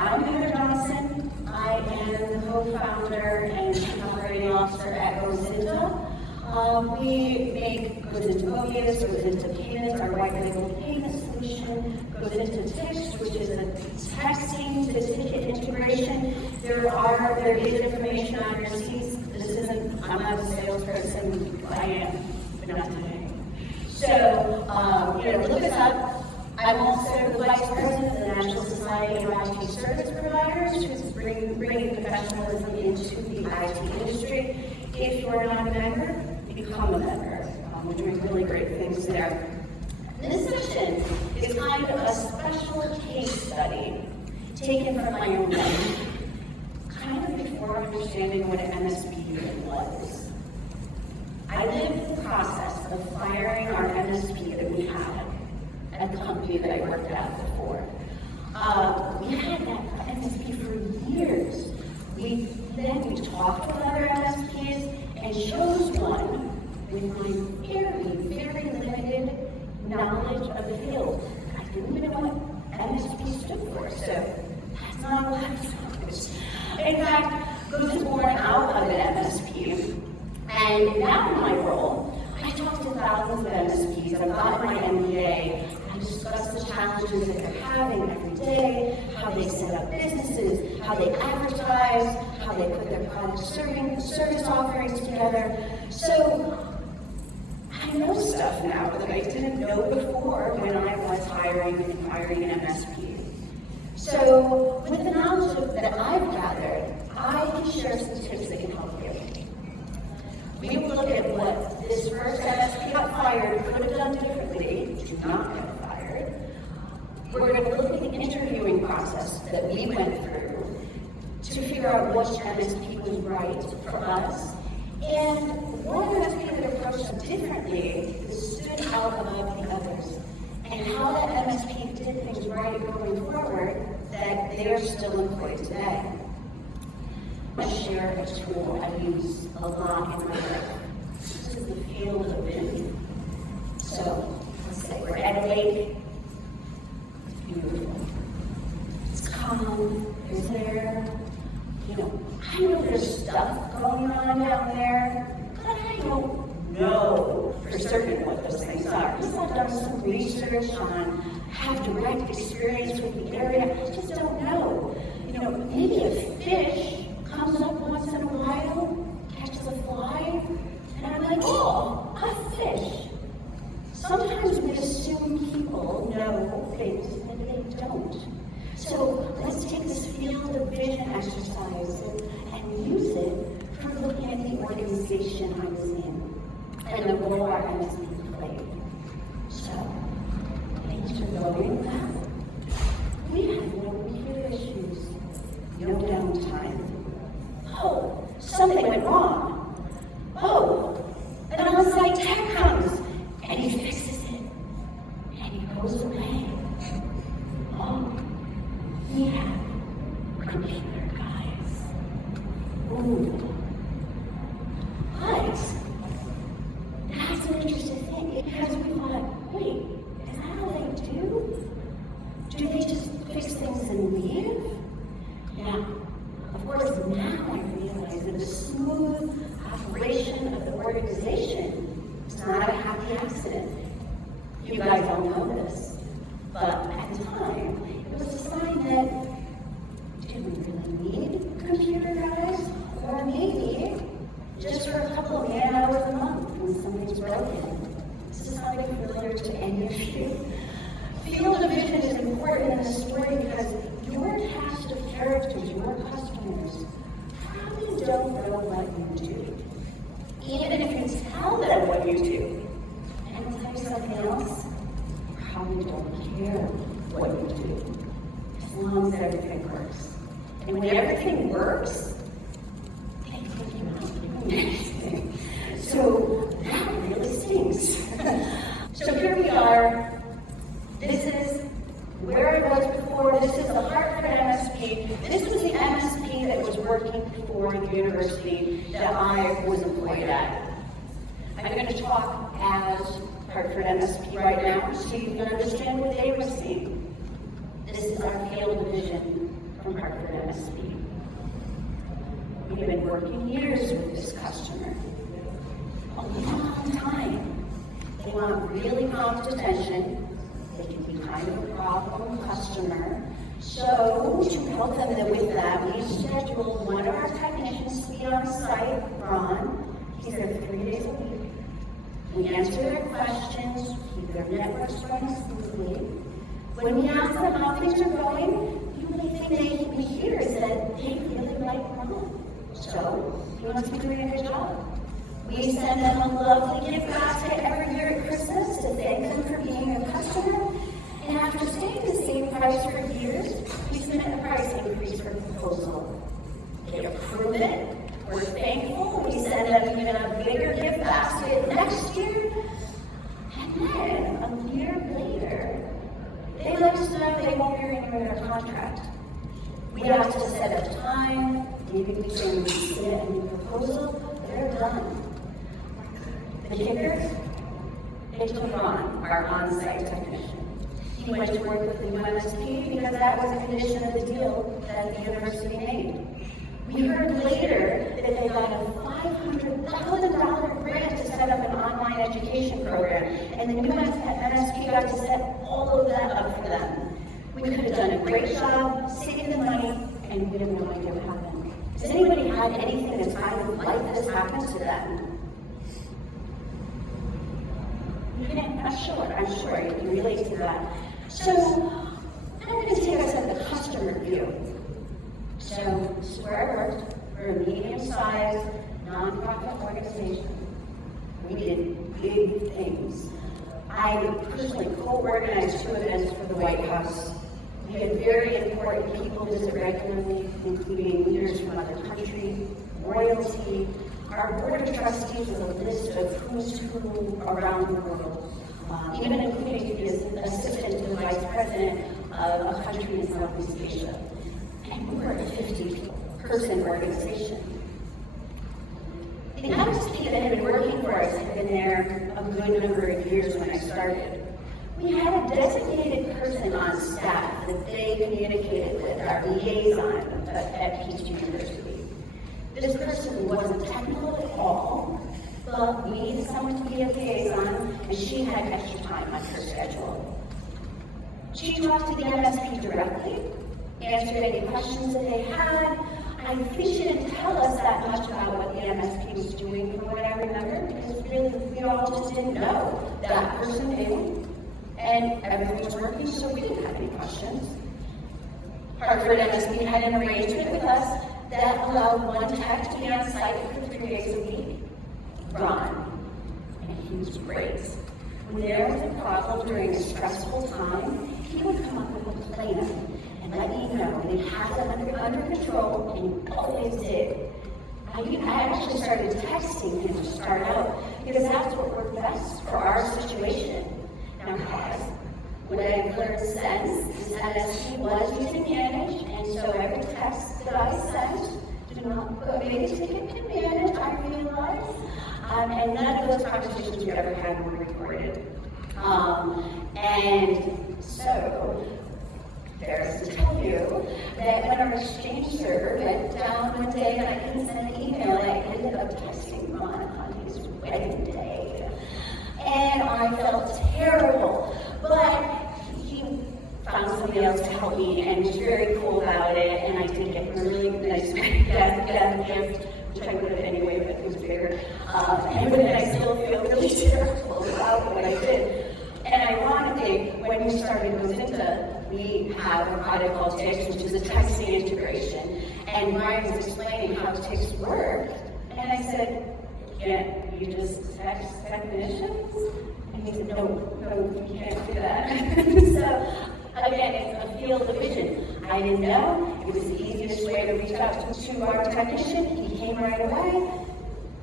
I'm Heather Johnson. I am the co-founder and chief operating officer at Gozynta. We make Gozynta Mobius, Gozynta Payments, our white label payment solution, Gozynta Tips, which is a texting to ticket integration. There is information on your seats. I'm not a salesperson, I am, but not today. So, look us up. I'm also the vice president of the National Society of IT Service Providers, who's bringing professionalism into the IT industry. If you're not a member, become a member. We're doing really great things there. This session is kind of a special case study taken from my own life, kind of before understanding what an MSP really was. I lived the process of firing our MSP that we had at the company that I worked at before. We had that MSP for years. We talked with other MSPs and chose one with my very limited knowledge of the field. I didn't even know what MSP stood for, so that's not a lot of knowledge. In fact, Goz was born out of an MSP, and now in my role, I talk to thousands of MSPs. I've got my MBA. I discuss the challenges that they're having every day, how they set up businesses, how they advertise, how they put their product service offerings together. So I know stuff now that I didn't know before when I was hiring and firing an MSP. So with the knowledge that I've gathered, I can share some tips that can help you. We will look at what this first MSP got fired could have done differently to not get fired. We're going to look at the interviewing process that we went through to figure out which MSP was right for us, and one MSP that approached us differently that stood out above the others, and how that MSP did things right going forward that they are still employed today. I share a tool I use a lot in my life. This is the field of vision. So, let's say we're at a lake. It's beautiful. It's calm. There's air. I know there's stuff going on down there, but I don't know for certain what those things are. Because I've done some research have direct experience with the area. I just don't know. Maybe a fish comes up once in a while, catches a fly, and I'm like, oh, a fish. Sometimes we assume people know things that they don't. So let's take this field of vision exercise and use it for looking at the organization I was in and the role our MSP played. So, things are going well. We have no computer issues, no downtime. Oh, something went wrong. Oh, an on-site tech comes, and he fixes it, and he goes away. Oh, we have computer guys. Ooh. But that's an interesting thing, because we thought, wait, is that how they do? Do they just fix things and leave? Yeah. Of course, now I realize that the smooth operation of the organization is not a happy accident. You guys all know this, but at the time, it was a sign that did we really need computer guys? Or maybe just for a couple of man hours a month when something's broken. This is not familiar to any of you. Field of vision is important in this story because your cast of characters, your customers, probably don't know what you do. Even if you tell them what you do. And I'll tell you something else, probably don't care what you do, as long as everything works. And when everything works, they think you're not doing anything. So that really stinks. So here we are. This is where I was before. This is the Hartford MSP. This was the MSP that was working for the university that I was employed at. I'm going to talk as Hartford MSP right now so you can understand what they were seeing. This is our field of vision from from Hartford MSP. We've been working years with this customer, a long time. They want really prompt attention. They can be kind of a problem customer. So to help them with that, we scheduled one of our technicians to be on site, Ron. He's there 3 days a week. We answer their questions, keep their networks running smoothly. When we ask them how things are going, the only thing we hear is that they really like Ron. So he must be doing a good job. We send them a lovely gift basket every year at Christmas to thank them for being a customer. And after staying the same price for years, we submit a price increase for proposal. They approve it. We're thankful. We send them even a bigger gift basket next year. And then, a year later, they let us know they won't be renewing their contract. We asked to set a time, maybe we can submit a new proposal. They're done. The kickers, they took on our on-site technician. He went to work with the MSP because that was a condition of the deal that the university made. We heard later that they got a $500,000 grant to set up an online education program, and the new MSP got to set all of that up for them. We could have done a great job saving the money, and we have no idea what happened. Has anybody had anything that's kind of like this happen to them? I'm sure you can relate to that. So, I'm going to take us at the customer view. So, this is where I worked. We're a medium-sized, nonprofit organization. We did big things. I personally co-organized 2 events for the White House. We had very important people visit regularly, including leaders from other countries, royalty. Our board of trustees was a list of who's who around the world, even including to be an assistant to the vice president of a country in Southeast Asia. And we were a 50-person organization. The MSP that had been working for us had been there a good number of years when I started. We had a designated person on staff that they communicated with, our liaison at Peach University. This person wasn't technical at all, but we needed someone to be a liaison, and she had extra time on her schedule. She talked to the MSP directly, answered any questions that they had. I think she didn't tell us that much about what the MSP was doing from what I remember, because really we all just didn't know. That person knew, and everything was working, so we didn't have any questions. Hartford MSP had an arrangement with us that allowed one tech to be on site for 3 days a week. Ron, and he was great. When there was a problem during a stressful time, he would come up with a plan and let you know that he had it under control, and he always did. I actually started texting him to start out because that's what worked best for our situation. Now, guys, what I've learned since is that MSP was using Manage, and so every text that I sent, do not put maybe ticket in Manage, I realize. And none of those conversations we ever had were recorded. And so, there's to tell you that when our Exchange server went down one day and I couldn't send an email, I ended up texting Ron on his wedding day. And I felt terrible, but he found somebody else to help me and was very cool about it, and I did get a really nice death gift, which I would have anyway, but it was bigger. And I still feel really terrible about what I did. And ironically, when we started Gozynta, we have a product called Tix, which is a texting integration. And Ryan was explaining how Tix worked, and I said, "Yeah, you just text technicians?" And he said, no, you can't do that. So, again, it's a field of vision. I didn't know. It was the easiest way to reach out to our technician. He came right away.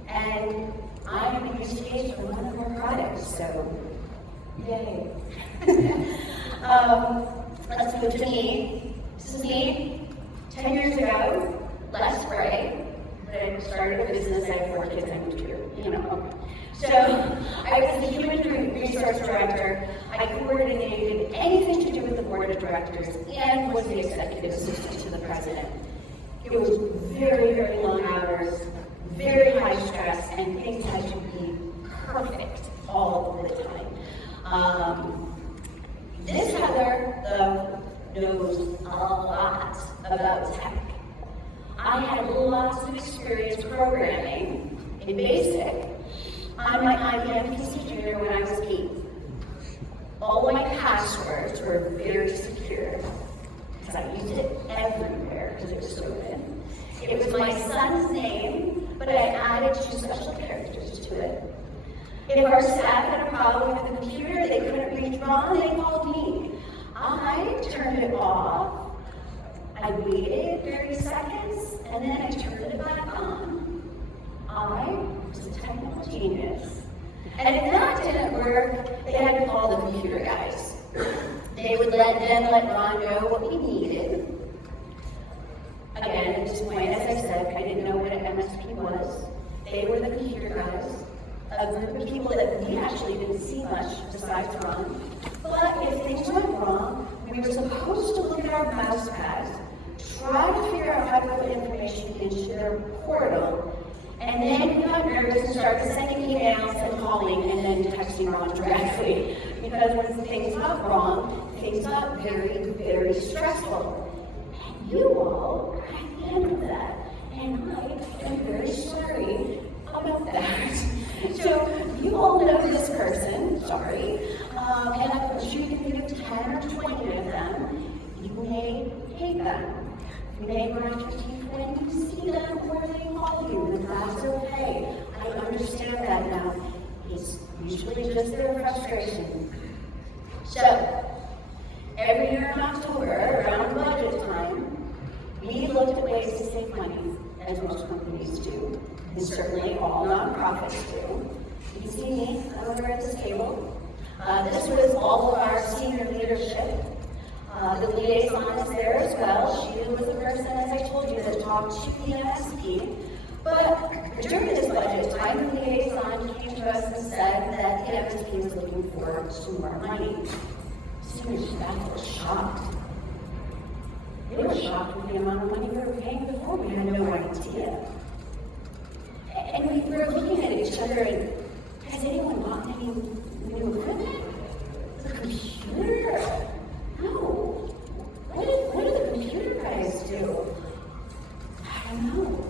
And I'm a use case for one of our products, so yay. Let's move to me. This is me 10 years ago, last spring. I started a business. I have 4 kids I moved to, So I was the human resource director. I I coordinated anything to do with the board of directors and was the executive assistant to the president. It was very, very long hours, very high stress, and things had to be perfect all the time. This Heather, though, knows a lot about tech. I had lots of experience programming in BASIC on my IBM PC Junior when I was 8. All my passwords were very secure because I used it everywhere because it was so good. It was my son's name, but I added 2 special characters to it. If our staff had a problem with the computer, they couldn't reach Ron, they called me. I turned it off. I waited 30 seconds, and then I turned it back on. I was a technical genius. And if that didn't work, they had to call the computer guys. They would then let Ron know what we needed. Again, at this point, as I said, I didn't know what an MSP was. They were the computer guys, a group of people that we actually didn't see much besides Ron. But if things went wrong, we were supposed to look at our mouse pads, try to figure out how to put information into their portal, and then we got nervous and started sending emails and calling and then texting Ron directly. Because when things got wrong, things got very, very stressful. And you all handled that. And I am very sorry about that. So you all know this person, sorry. And I'm sure you can think of 10 or 20 of them. You may hate them. You may grind your teeth when you see them or they call you, and that's okay. I understand that now. It's usually just their frustration. So, every year in October, around budget time, we looked at ways to save money, as most companies do, and certainly all nonprofits do. You can see me over at this table. This was all of our senior leadership. The liaison is there as well. She was the person, as I told you, that talked to the MSP. But during this budget time, the liaison came to us and said that the MSP was looking for some more money. Senior staff was shocked. They were shocked with the amount of money we were paying before. We had no idea. And we were looking at each other and, has anyone bought any new equipment? The computer? No. What do the computer guys do? I don't know.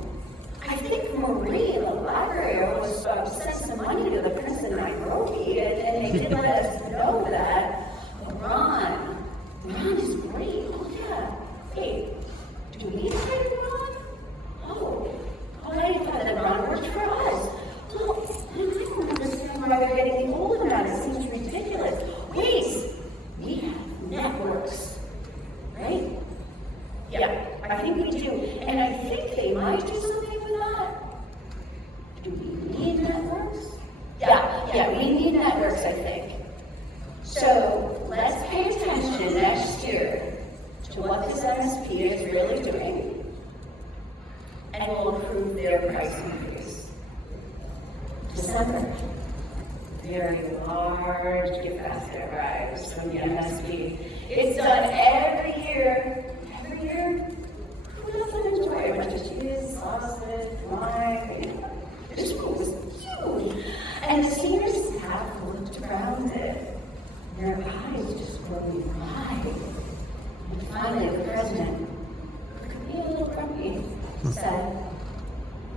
I think Marie in the library was sent some money to the Prince of Nairobi, and they did let us know that. Ron is great. Oh yeah. Wait, do we take Ron? Oh, I thought that Ron worked for us. Well, I don't understand why they're getting the old amount. It seems ridiculous. Wait, we have networks, right? Yeah, I think we do. And I think they might do something with that. Do we need networks? Yeah, we need networks, I think. So let's pay attention next year to what this MSP is really doing, and we'll approve their price increase. December. Very large gift basket arrives from the MSP. It's done every year. Every year, who doesn't enjoy a bunch of cheese, sausage, wine? This one was huge. And the senior staff looked around it. Their eyes just rolled by. And finally, the president, who could be a little grumpy, said,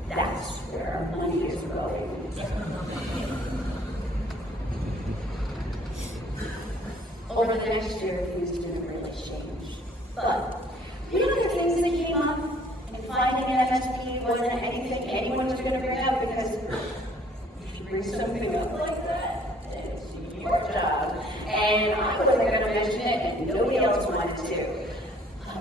"That's where our money is going." Over the next year, things didn't really change. But the other things that came up, and finding an MSP wasn't anything anyone was going to bring up, because if you bring something up like that, it's your job. And I wasn't going to mention it, and nobody else wanted to.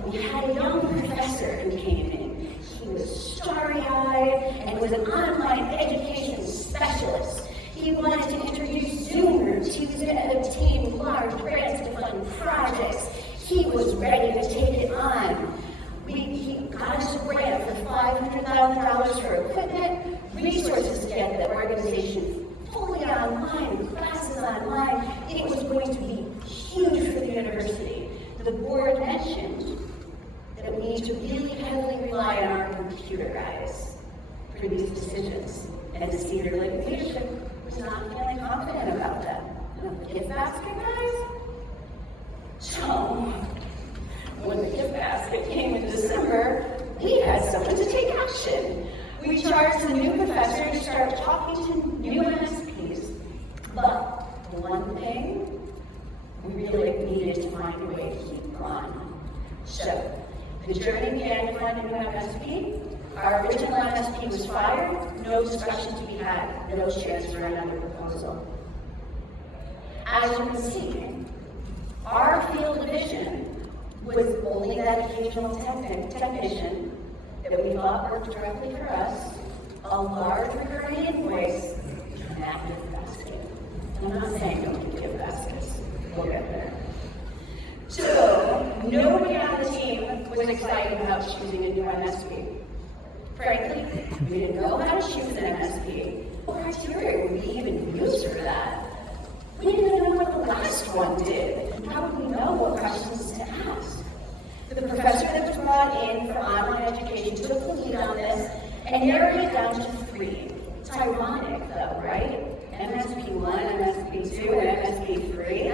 We had a young professor who came in. He was starry-eyed and was an online education specialist. He wanted to introduce Zoomers. He was going to obtain large grants to fund projects. He was ready to take it on. He got us a grant for $500,000 for equipment, resources to get the organization fully online, classes online. It was going to be gift basket, guys? So, when the gift basket came in December, we had someone to take action. We charged the new professor to start talking to new MSPs. But the one thing, we really needed to find a way to keep going. So, the journey began to find a new MSP. Our original MSP was fired, no discussion to be had, no chance for another proposal. As you can see, our field division was only that occasional technician that we thought worked directly for us, a large recurring invoice, and that gift basket. I'm not saying don't get gift baskets. We'll get there. So, nobody on the team was excited about choosing a new MSP. Frankly, we didn't know how to choose an MSP. What criteria would we even use for that? We didn't even know what the last one did. How would we know what questions to ask? The professor that was brought in for online education took the lead on this and narrowed it down to 3. It's ironic though, right? MSP 1, MSP 2, and MSP 3.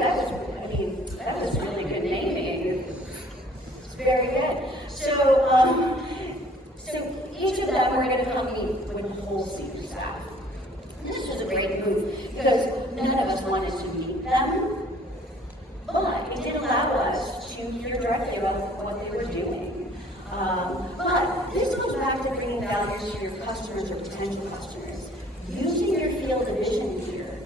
That was really good naming. It's very good. So each of them were going to help me with the whole senior staff. This was a great move because none of us wanted to meet them, but it did allow us to hear directly about what they were doing. But this goes back to bringing values to your customers or potential customers. Using your field division here,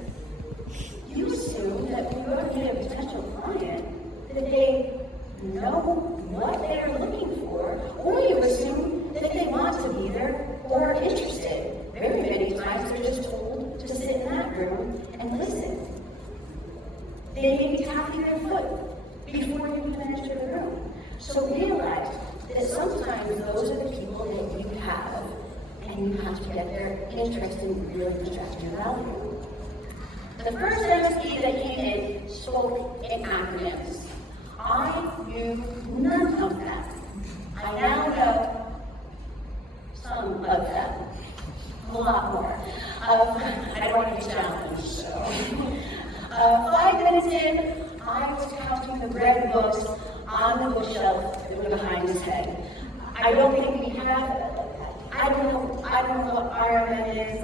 you assume that when you go to meet a potential client, that they know what they are looking for, or you assume that they want to be there or are interested. Very many times they're just told to sit in that room and listen. They may be tapping their foot before you even enter the room. So realize that sometimes those are the people that you have, and you have to get their interest and really project your value. The first MSP that came in spoke in acronyms. I knew none of them. I now know some of them. A lot more. I don't want to be challenged, so. 5 minutes in, I was counting the bread books on the bookshelf that were behind his head. I don't think we have, I don't know what RMN is. I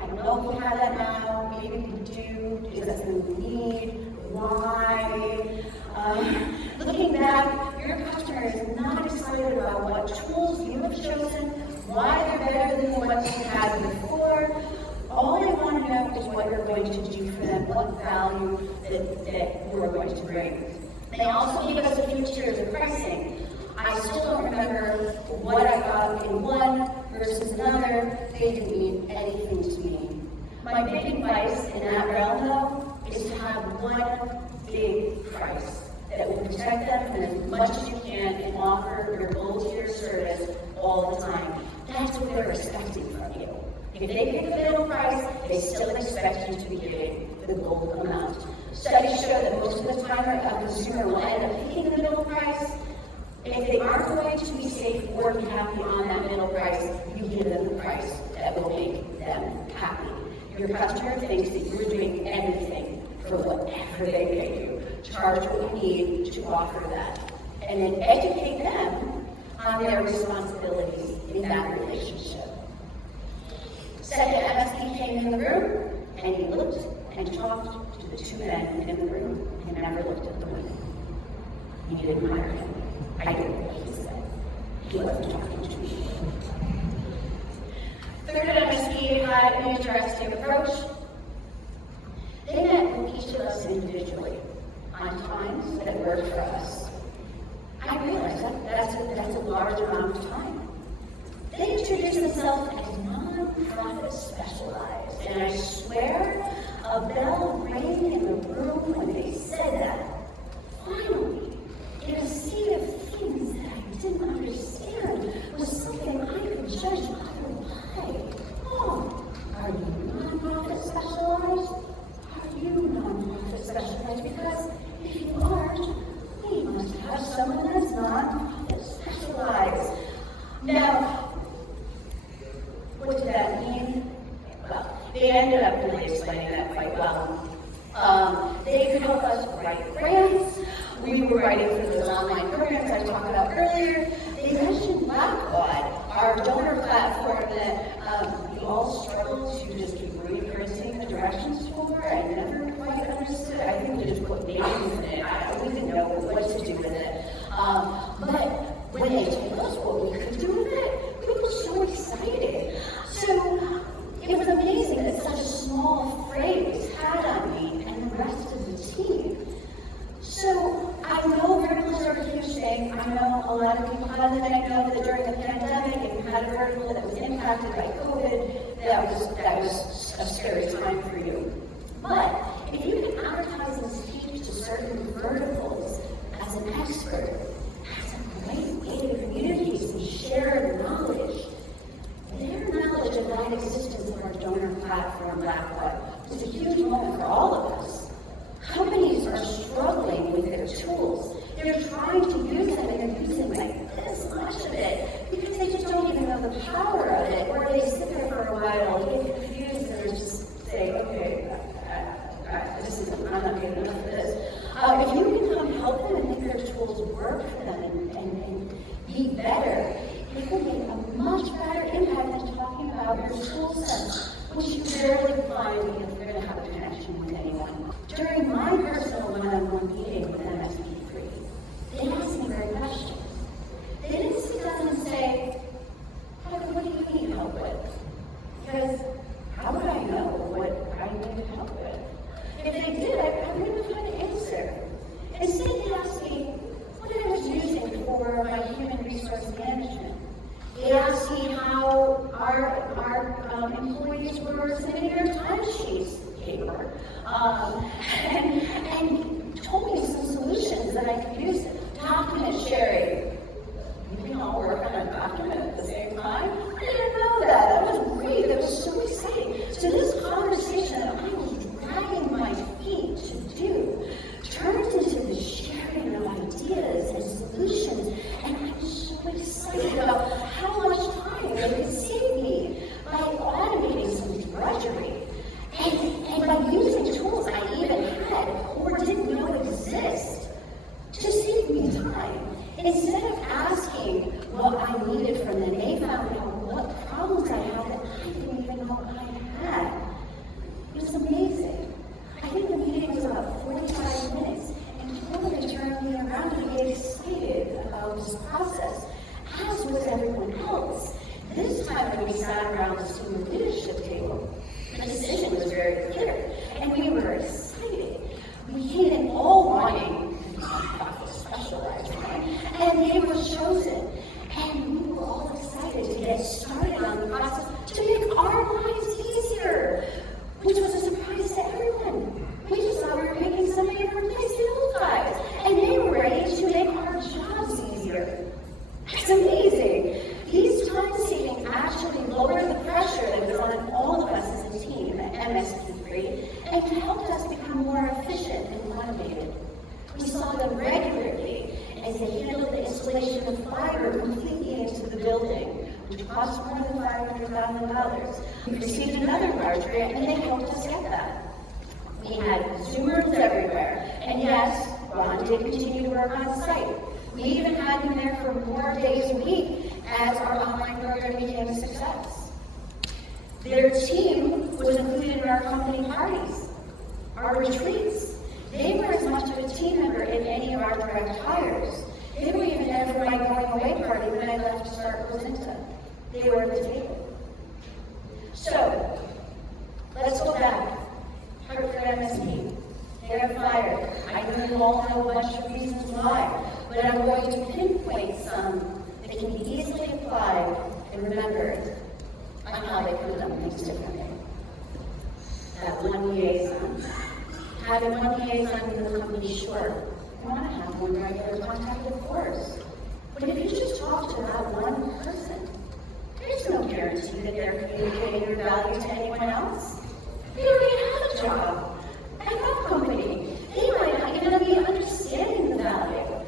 don't know if we have that now. Maybe we do. Is that something we need? Why? Looking back, your customer is not excited about what tools you have chosen, why they're better than what you had before. All they want to know is what you're going to do for them, what value that you're going to bring. They also gave us a few tiers of pricing. I still don't remember what I got in one versus another. They didn't mean anything to me. My big advice in that realm, though, is to have one big price that will protect them for as much as you can and offer your full-tier service all the time. That's what they're expecting from you. If they pick the middle price, they still expect you to be giving the gold amount. Studies show that most of the time a consumer will end up picking the middle price. If they aren't going to be safe or be happy on that middle price, you give them the price that will make them happy. Your customer thinks that you're doing everything for whatever they pay you. Charge what you need to offer that. And then educate them on their responsibilities in that relationship. Second MSP came in the room, and he looked and talked to the 2 men in the room and never looked at the women. He didn't hire him. I didn't know what he said. He wasn't talking to me. Third MSP had an interesting approach. They met with each of us individually on times that worked for us. I realized that's a large amount of time. They introduced themselves as non-profit specialized, and I swear a bell rang in the room when they said that. Finally, in a sea of things that I didn't understand was something I could judge either way. Oh, are you non-profit specialized? Are you non-profit specialized? Because if you aren't, we must have someone that's non-profit specialized. Now, what did that mean? Well, they ended up really explaining that quite well. help us write grants. We were writing for those online programs I talked about earlier. They mentioned Blackbaud, our donor platform that we all struggle to just keep reprinting the directions for. I never quite understood. I think we just put names in it. We didn't know what to do with it. But when they told us what we could do with it, we were so excited. So it was amazing that such a small phrase had on me and the rest of the team. So I know verticals are a huge thing. I know a lot of people have them. I know that during the pandemic, if you had a vertical that was impacted by COVID, that was a scary time for you. But if you can advertise and speak to certain verticals as an expert, that's a great way to communicate and share knowledge. Their knowledge of that existence of our donor platform, Blackbaud, was a huge moment for all of us. Companies are struggling with their tools. They're trying to use them and they're using like this much of it because they just don't even know the power of it, or they sit there for a while, get confused, and just say, okay, I'm not good enough for this. If you can come help them and make their tools work for them and be better, it will make a much better impact than talking about your tool sets, which you rarely find if you're going to have a connection with anyone. During my personal one-on-one meeting with MSP3, they asked me great questions. They didn't sit down and say, Heather, what do you need help with? Because how would I know what I needed help with? If they did, I wouldn't have had an answer. Instead, they asked me what I was using for my human resource management. They asked me how our employees were submitting their timesheets paper, and told me some solutions that I could use. Document sharing. We can all work on a document at the same time. I didn't know that. That was great. That was so exciting. So this conversation that I was dragging my feet to do turned into the sharing of ideas and solutions, and I was so excited about how much time they could save me by automating some drudgery and by using tools I even had or didn't know exist to save me time. Instead of asking what I needed from them, they found out what problems I had that I didn't even know I had. It was amazing. I think the meeting was about 45 minutes, and totally turned me around to get excited about this process, as was everyone else. This time when we sat around the senior leadership table, the decision was very clear, and we were excited. We came in all wanting specialized, right? And they were chosen, and we were all excited to get started on the process to make our lives easier, which was a surprise to everyone. We just thought we were making somebody replace the old guys, and they were ready to make our jobs easier. It's amazing. These time savings actually lowered the pressure that was on all of us as a team at MSP3 and helped us become more efficient and automated. We saw them regularly as they handled the installation of fiber completely into the building, which cost more than $500,000. We received another large grant, and they helped us get that. We had Zoomers everywhere, and yes, Ron did continue to work on site. We even had him there for more days a week as our online program became a success. Their team was included in our company parties, our retreats. They were as much of a team member in any of our direct hires. They were even there for my going away party when I left to start Gozynta. They were at the table. So, let's go back. Hartford MSP. They are fired. I know you all know a bunch of reasons why, but I'm going to pinpoint some that can be easily applied and remembered on how they could have done things differently. That one liaison. Having one liaison in the company, sure. You want to have one regular contact, of course. But if you just talk to that one person, there's no guarantee that they're communicating your value to anyone else. They already have a job at that company. They might not even be understanding the value.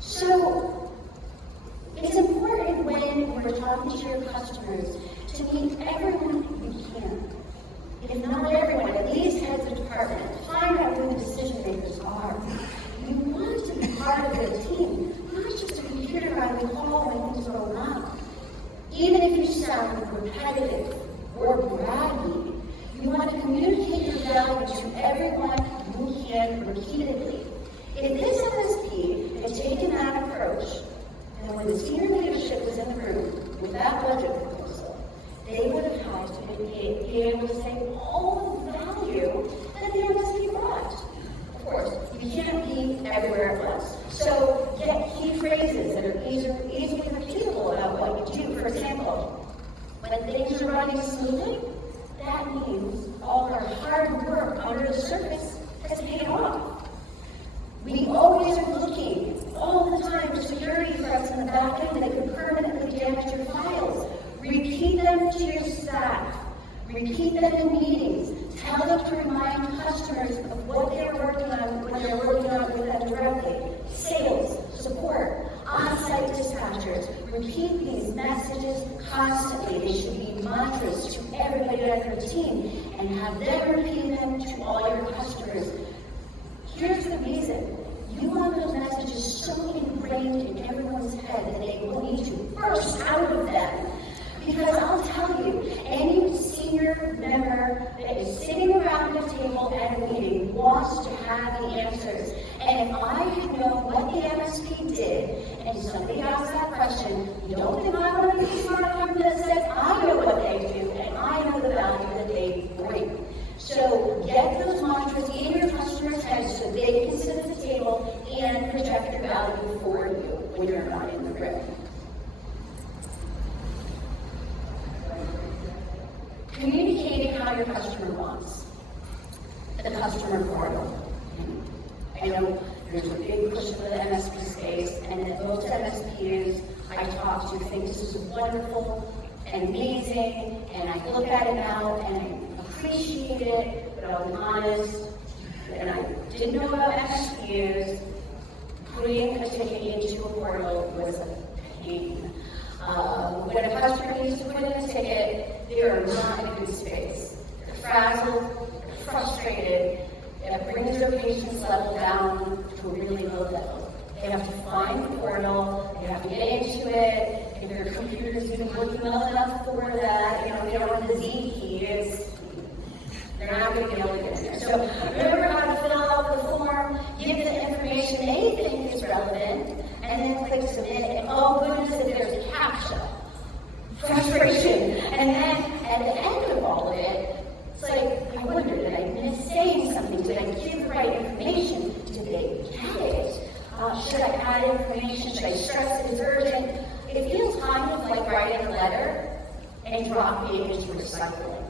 So, it's important when we're talking to your customers to meet everyone you can. If not everyone, at least heads of department. Find out who the part of the team, not just a computer on the call when things go wrong. Even if you sound repetitive or braggy, you want to communicate your value to everyone you can repeatedly. If this MSP had taken that approach, and when the senior leadership was in the room with that budget proposal, they would have had to be able to say all the value that the MSP brought. Of course, you can't be everywhere at once. So get key phrases that are easily repeatable about what you do. For example, when things are running smoothly, that means all our hard work under the surface has paid off. We always are looking all the time for security threats in the back end that could permanently damage your files. Repeat them to your staff. Repeat them in meetings. Tell them to remind customers of what they're working on when they're working on with them directly. Sales, support, on-site dispatchers. Repeat these messages constantly. They should be mantras to everybody on your team, and have them repeat them to all your customers. Here's the reason. You want those messages so ingrained in everyone's head that they will need to burst out of them. Because I'll tell you, any senior member that is sitting around the table at a meeting wants to have the answers. And if I had known what the MSP did, and somebody asks that question, don't think I'm one of these smart companies that says, I know what they do, and I know the value that they bring. So get those mantras in your customers' heads so they can sit at the table and project their value for you when you're not in the room. Communicating how your customer wants. The customer portal. I know there's a big push for the MSP space, and that most MSPs I talk to think this is wonderful and amazing, and I look at it now and I appreciate it, but I'll be honest, and I didn't know about MSPs. Putting a ticket into a portal was a pain. When a customer needs to put in a ticket, they are not in a good space. They're frazzled, they're frustrated, it brings their patience level down to a really low level. They have to find the portal, they have to get into it. If their computer is even working well enough for that, they don't want the Z key, they're not going to be able to get in there. So remember how to fill out the form, give the information they think is relevant, and then click submit, and oh goodness, if there's a CAPTCHA. Frustration. And then at the end of all of it, it's like, I wonder, did I miss saying something? Did I give the right information? Did they get it? Should I add information? Should I stress it is urgent? It feels kind of like writing a letter and dropping it into recycling.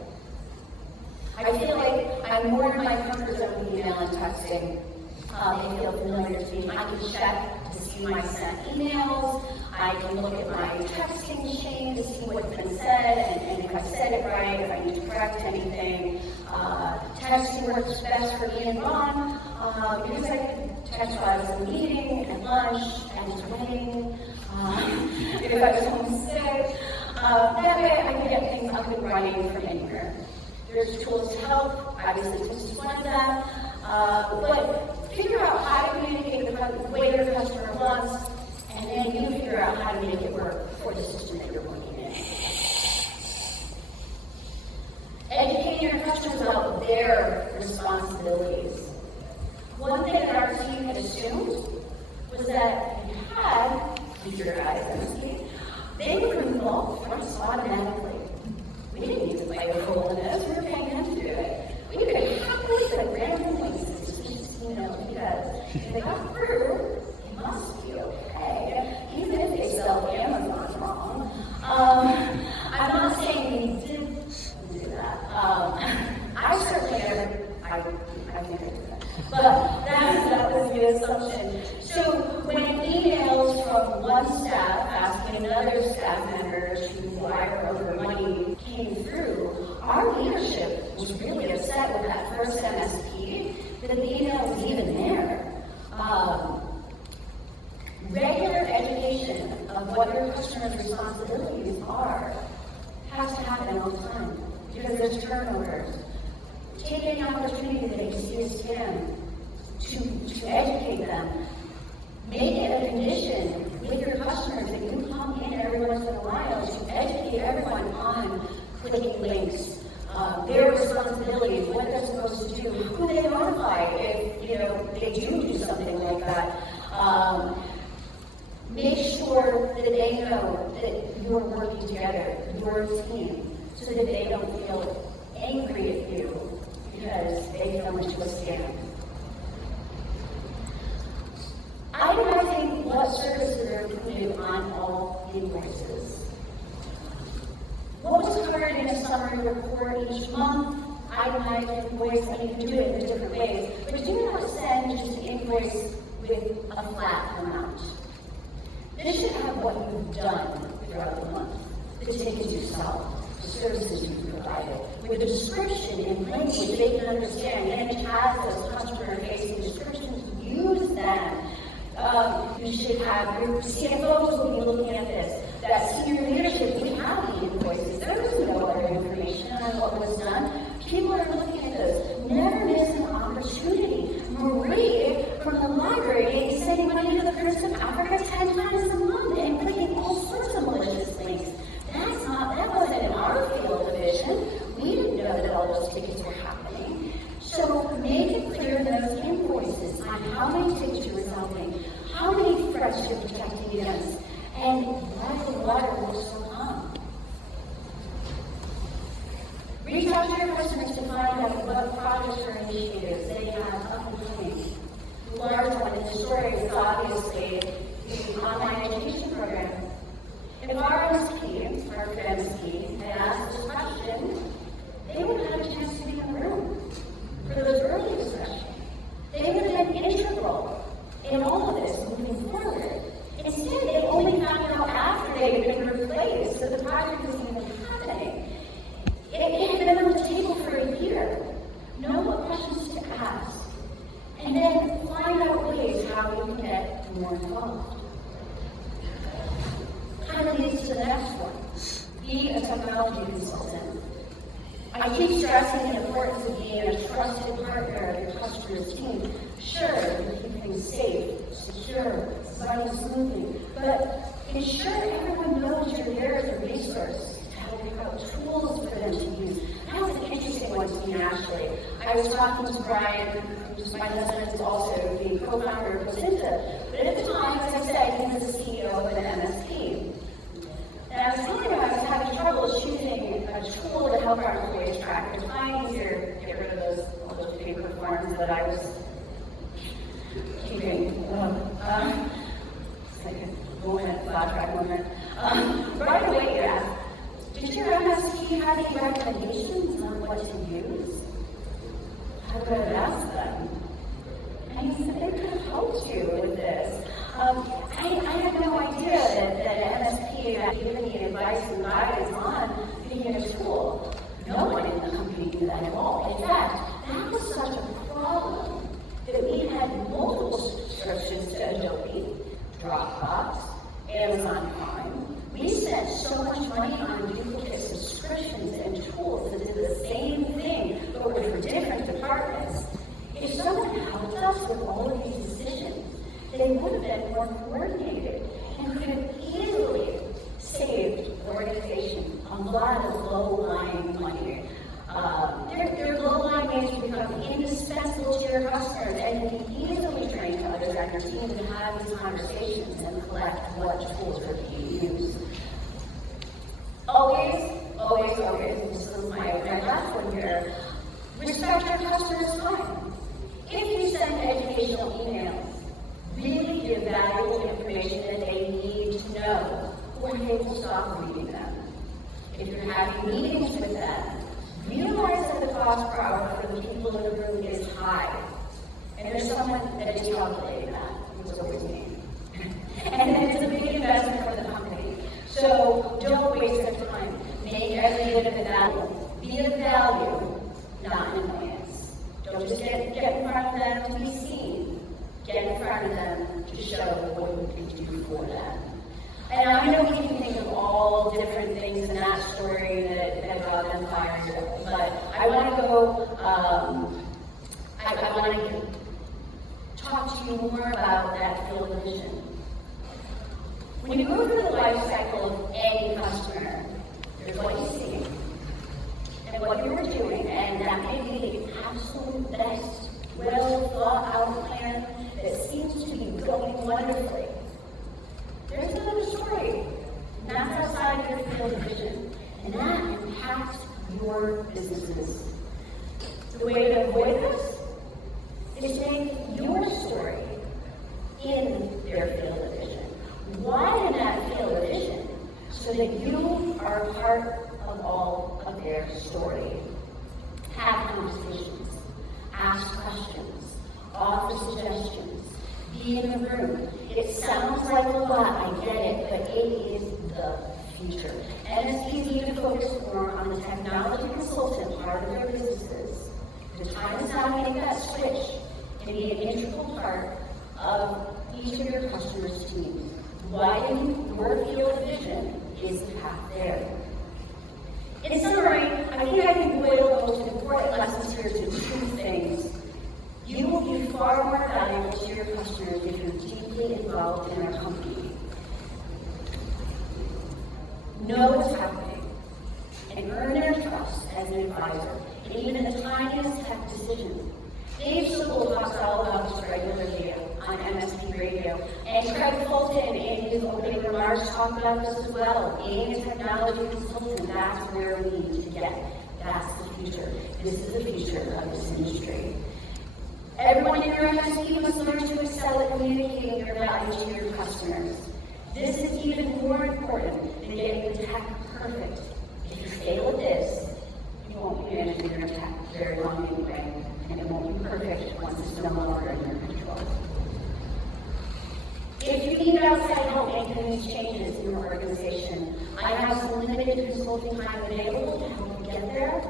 I feel like I'm more in my comfort zone with email and texting. They feel familiar to me. I can check to see my sent emails. I can look at my texting machine to see what's been said and if I said it right, if I need to correct anything. Texting works best for me and Ron because I can text while I was in a meeting, at lunch, at his wedding, if I was homesick. That way I can get things up and running from anywhere. There's tools to help, obviously this is one of them, but figure out how to communicate the way your customer wants, and then you figure out how to make it work for the system that you're working in. Educate your customers about their responsibilities. One thing that our team had assumed was that if you had computerized MSP, they would remove threats automatically. We didn't need to play a role in this, we were paying them to do it. We could happily put random links into suspicious emails because if they got through, they must be okay, even if they spelled Amazon wrong. I'm not saying we did do that. I certainly never, I think I did that. But that was the assumption. So when emails from one staff asking another staff member to wire over money came through, our leadership was really upset with that first MSP that the email was even there. Regular education of what your customers' responsibilities are has to happen all the time because there's turnovers. Take any opportunity that you see a scam to educate them. Make it a condition with your customers that you come in every once in a while to educate everyone on clicking links, their responsibilities, what they're supposed to do, who they notify if they do something like that. Make sure that they know that you're working together, your team, so that they don't feel angry at you because they fell into a scam. Itemizing what services are included on all invoices. What was covered in a summary report each month, itemize the invoice, and you can do it in different ways, but do not send just an invoice with a flat amount. This should have what you've done throughout the month, the tickets you sell, the services you've provided, with a description in language they can understand, and it has those customer-facing descriptions. Use them. You should have your CFOs will be looking at this. That senior leadership, we have the invoices. There is no other information on what was done. People are looking at this. Never miss an opportunity. Marie from the library is sending money to the Prince of Africa 10 times a month and clicking all sorts of malicious links. That wasn't in our field of vision. We didn't know that all those tickets were happening. So make it clear in those invoices on how many tickets you're resolving, how many threats you're protecting against, and why the water will still come. Reach out to your customers to find out what projects or initiatives they have up and coming. The large one in the story is obviously the online education program. If our MSP, our MSP, had asked this question, they would have had a chance to be in the room for those early discussions. They would have been integral in all of this moving forward. Instead, they only found out after they had been replaced that the project was even happening. It had been on the table for a year. Know what questions to ask. And then find out ways how you can get more involved. Kind of leads to the next one. Be a technology consultant. I keep stressing the importance of being a trusted partner of your customer's team. Sure, you keep things safe, secure, running smoothly, but ensure everyone knows you're there as a resource to help you out tools for them to use. That was an interesting one to me, actually. I was talking to Brian, who's my husband, is also the co-founder of Gozynta, but at the time, as I said, he was the CEO of an MSP. And I was telling him I was having trouble choosing a tool to help our employees track their time easier, get rid of all those paper forms that I was keeping. It's like a moment, flash track moment. Right away, you asked, did your MSP have any recommendations on what to use? I would have asked them. And he said they could have helped you with this. I had no idea that an MSP had given me advice and guidance on being a tool. No one in the company knew that at all. In fact, that was such a problem that we had multiple subscriptions to Adobe, Dropbox, Amazon Prime. We spent so much money on duplicate subscriptions and tools that did the same thing, but were for different departments. If someone helped us with all of these decisions, they would have been more coordinated and could have easily saved the organization a lot of low-lying money. There are low-lying ways to become indispensable to your customers, and you can easily train others on your team to have these conversations and collect what tools are being used. Always, this is my last one here, respect your customers' time. If you send educational emails, really give valuable information that they need to know, or they will stop reading them. If you're having meetings with them, realize that the cost per hour for the people in the room is high. And there's someone that is calculating that. It was always me. And then it's a big investment for the company. So don't waste their time. Make every bit of it valuable. Be of value, not an annoyance. Don't just get in front of them to be seen. Get in front of them to show what you can do for them. And I know we can think of all different things in that story that got them fired, but I want to go, I want to talk to to you more about that field of vision. When you go through the life cycle of any customer, there's what you see and what you were doing, and that may be the absolute best, well thought out plan that seems to be going wonderfully. There's another story, and that's outside of your field of vision, and that impacts your businesses. The way to avoid this is to make your story in their field of vision. Widen that field of vision so that you are a part of all of their story. Have conversations, ask questions, offer suggestions, be in the room. It sounds like a lot, I get it, but it is the future. MSPs need to focus more on the technology consultant part of their businesses. The time is now to make that switch and be an integral part of each of your customers' teams. Widen your field of vision is the path there. In summary, I think I can boil the most important lessons here to 2 things. You will be far more valuable to your customers if you're deeply involved in our company. Know what's happening and earn their trust as an advisor in even the tiniest tech decisions. Dave Schiffel talks all about this regularly on MSP Radio, and Craig Fulton in his opening remarks talk about this as well. Being a technology consultant, that's where we need to get. That's the future. This is the future of this industry. Everyone in your MSP must learn to excel at communicating your value to your customers. This is even more important than getting the tech perfect. If you fail at this, you won't be managing your tech very long anyway, and it won't be perfect once it's no longer in your control. If you need outside help making these changes in your organization, I have some limited consulting time available to help you get there.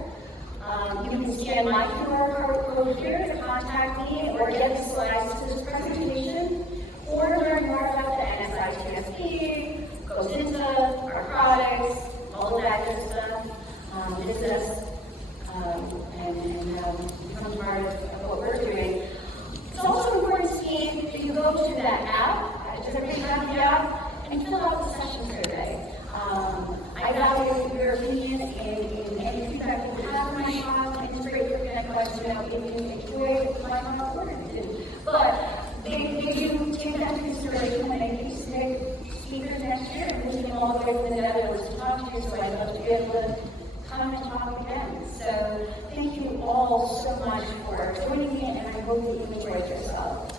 You can scan my QR code here to contact me or get the slides to this presentation, or learn more about the ITNation, Gozynta, our products, all of that good stuff. Visit us and become part of what we're doing. It's also important to me that you go to that app. Does everybody have the app? And fill out the session survey. I value your opinion and any feedback you have on my talk. It's great for connecting if you enjoy my talk or didn't. But they do take that into consideration when they pick speakers next year, and we can all go to the Netherlands to talk to you, so I'd love to be able to come and talk again. So thank you all so much for joining me, and I hope that you enjoyed yourself.